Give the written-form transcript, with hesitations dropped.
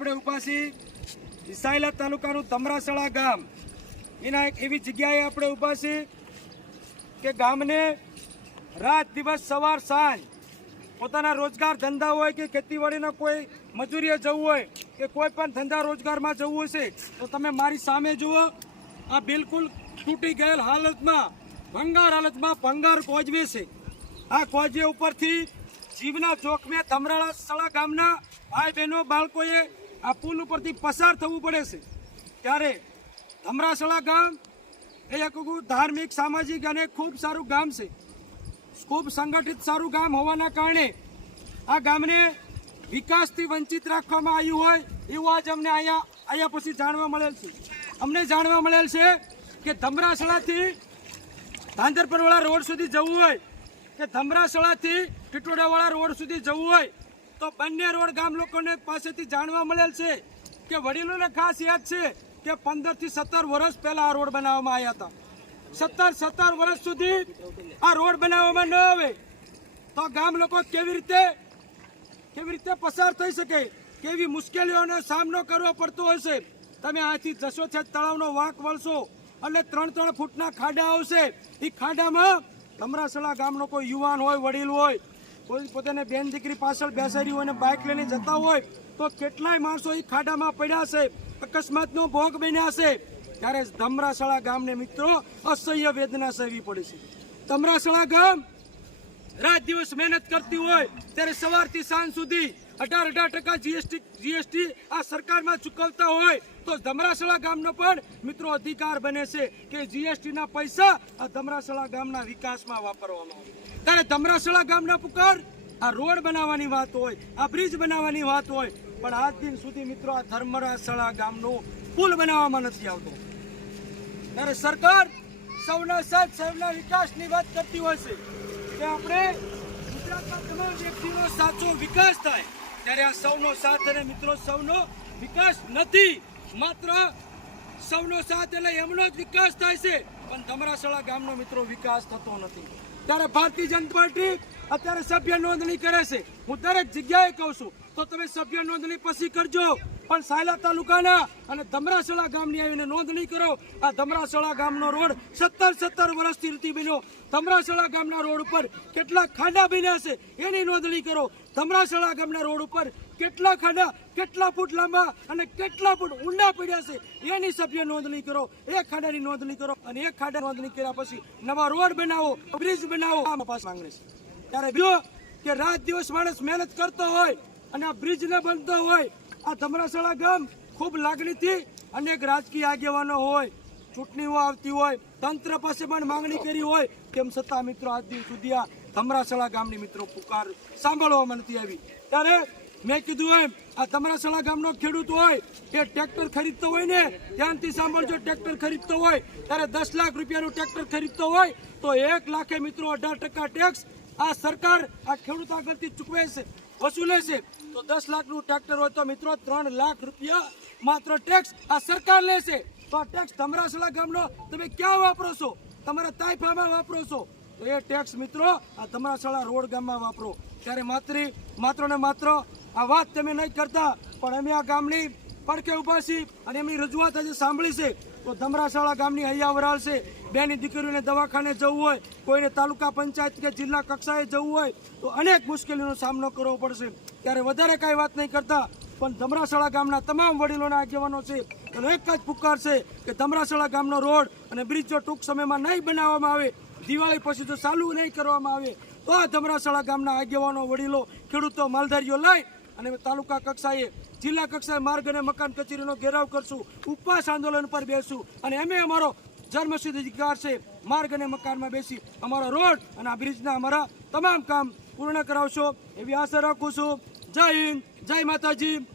આપણે ઊભા છીએ વિસાયલા તાલુકાનું ધમરાસળા ગામ એના એક એવી જગ્યાએ આપણે ઊભા છીએ કે ગામને રાત દિવસ સવાર સાંજ પોતાના રોજગાર ધંધા હોય કે ખેતીવાડીના કોઈ મજૂરીએ જવું હોય કે કોઈ પણ ધંધા રોજગારમાં જવું હશે તો તમે મારી સામે જુઓ, આ બિલકુલ તૂટી ગયેલ હાલતમાં ભંગાર કોજવે છે। આ કોજવે ઉપરથી જીવના જોખમે ધમરાસળા ગામના ભાઈ બહેનો બાળકોએ આ પુલ ઉપરથી પસાર થવું પડે છે। ત્યારે ધમરાસળા ગામ એ એક ધાર્મિક સામાજિક અને ખૂબ સારું ગામ છે, ખૂબ સંગઠિત સારું ગામ હોવાના કારણે આ ગામને વિકાસથી વંચિત રાખવામાં આવ્યું હોય એવું આજ અમને અહીંયા પછી જાણવા મળેલ છે। અમને જાણવા મળેલ છે કે ધમરાસળાથી ધાંધરપરવાળા રોડ સુધી જવું હોય કે ધમરાસળાથી ટીટોડાવાળા રોડ સુધી જવું હોય તો બંને રોડ ગામ લોકોને પાસેથી જાણવા મળેલ છે કે વડીલોને ખાસ યાદ છે કે 15 થી 17 વર્ષ પહેલા આ રોડ બનાવવામાં આવ્યા હતા। 17 વર્ષ સુધી આ રોડ બનાવવામાં ન આવે તો ગામ લોકો કેવી રીતે પસાર થઈ શકે, કેવી મુશ્કેલીઓનો સામનો કરવો પડતો હશે। તમે આથી જશો છે તળાવનો વાંક વળશો એટલે 3-3 ફૂટના ખાડા આવશે। એ ખાડામાં ધમરાસળા ગામનો કોઈ યુવાન હોય, વડીલ હોય, કોઈ પોતાને બેન દીકરી પાછળ બેસાડી હોય અને બાઇક લઈને જતા હોય તો કેટલાય માણસો એ ખાડામાં પડ્યા છે, અકસ્માતનો ભોગ બન્યા છે। ત્યારે ધમરાસળા ગામને મિત્રો અસહ્ય વેદના સહવી પડે છે। ધમરાસળા ગામ રાત દિવસ મહેનત કરતી હોય ત્યારે સવારથી સાંજ સુધી 18% જીએસટી આ સરકારમાં ચૂકવતા હોય તો ધમરાસળા ગામનો પણ મિત્રો અધિકાર બને છે કે જીએસટીના પૈસા આ ધમરાસળા ગામના વિકાસમાં વાપરવામાં આવે। ત્યારે ધમરાસળા ગામના પુકાર આ રોડ બનાવવાની વાત હોય, આ બ્રિજ બનાવવાની વાત હોય, પણ આજ દિન સુધી મિત્રો આ ધમરાસળા ગામનો પુલ બનાવવામાં નથી આવતો। ત્યારે સરકાર સૌના સાથ સૌના વિકાસની વાત કરતી હોય છે કે આપણે ગુજરાતના તમામ વ્યક્તિનો સાચો વિકાસ થાય, ત્યારે આ સૌનો સાથ અને મિત્રો સૌનો વિકાસ નથી, માત્ર સૌનો સાથ એટલે એમનો જ વિકાસ થાય છે પણ ધમરાસળા ગામનો મિત્રો વિકાસ થતો નથી। ત્યારે ભારતીય જનતા પાર્ટી અત્યારે સભ્ય નોંધણી કરે છે। હું દરેક જગ્યાએ કહું છું તો તમે સભ્ય નોંધણી પછી કરજો, પણ સાયલા તાલુકાના અને ધમરાસળા ગામની આવીને નોંધણી કરો। આ ધમરાસળા ગામનો રોડ 17 વર્ષથી નથી બન્યો। ધમરાસળા ગામના રોડ ઉપર કેટલા ખાડા બન્યા છે એની નોંધણી કરો। ધમરાસળા ગામના રોડ ઉપર કેટલા ખાડા, કેટલા ફૂટ લાંબા અને કેટલા ફૂટ ઊંડા પડ્યા છે એની સભ્ય નોંધણી કરો। એક ખાડાની નોંધણી કરો અને એક ખાડા નોંધણી કર્યા પછી નવા રોડ બનાવો, બ્રિજ બનાવો, આ પાસ માંગે છે। ત્યારે બીજો કે રાત દિવસ માણસ મહેનત કરતો હોય અને આ બ્રિજ ન બનતો હોય, આ ધમરાસળા ગામ ખૂબ લાગણીથી અનેક રાજકીય આગેવાનો હોય, ચૂંટણીઓ આવતી હોય, તંત્ર પાસે પણ માંગણી કરી હોય, તેમ છતાં મિત્રો આજ દિન સુધી આ ધમરાસળા ગામની મિત્રો પુકાર સાંભળવામાં નથી આવી। ત્યારે મેં કીધું એમ આ ધમરાસળા ગામનો ખેડૂત હોય એ ટ્રેક્ટર ખરીદતો હોય ને, ધ્યાનથી સાંભળજો, ટ્રેક્ટર ખરીદતો હોય ત્યારે 10 લાખ રૂપિયાનું ટ્રેક્ટર ખરીદતો હોય તો 1 લાખે મિત્રો 18% ટેક્સ આ સરકાર આ ખેડૂત આગળથી ચૂકવે છે, વસૂલે છે। તો 10 લાખનું ટ્રેક્ટર હોય તો મિત્રો 3 લાખ રૂપિયા માત્ર ટેક્સ આ સરકાર લે છે। તો આ ટેક્સ ધમરાસળા ગામનો તમે ક્યાં વાપરો છો? તમારા તાઇફામાં વાપરો છો તો એ ટેક્સ મિત્રો આ ધમરાસળા રોડ ગામમાં વાપરો। ત્યારે માત્ર ને માત્ર આ વાત તમે નહીં કરતા, પણ અમે આ ગામની પડખે ઊભા છીએ અને એમની રજૂઆત આજે સાંભળી છે તો ધમરાસળા ગામની હૈયા વરાળ છે। બેની દીકરીઓને દવાખાને જવું હોય, કોઈને તાલુકા પંચાયત કે જિલ્લા કક્ષાએ જવું હોય તો અનેક મુશ્કેલીનો સામનો કરવો પડશે। ત્યારે વધારે કાંઈ વાત નહીં કરતા, પણ ધમરાસળા ગામના તમામ વડીલોના આગેવાનો છે એનો એક જ પુકાર છે કે ધમરાસળા ગામનો રોડ અને બ્રિજ જો ટૂંક સમયમાં નહીં બનાવવામાં આવે, દિવાળી પછી જો ચાલુ નહીં કરવામાં આવે તો આ ધમરાસળા ગામના આગેવાનો, વડીલો, ખેડૂતો, માલધારીઓ લઈ અને તાલુકા કક્ષાએ, જિલ્લા કક્ષાએ માર્ગ અને મકાન કચેરીનો ઘેરાવ કરશું, ઉપવાસ આંદોલન પર બેસું અને અમે અમારો જન્મસિદ્ધ અધિકાર છે માર્ગ અને મકાનમાં બેસી અમારો રોડ અને આ બ્રિજના અમારા તમામ કામ પૂર્ણ કરાવશો એવી આશા રાખું છું। જય હિન્દ, જય માતાજી।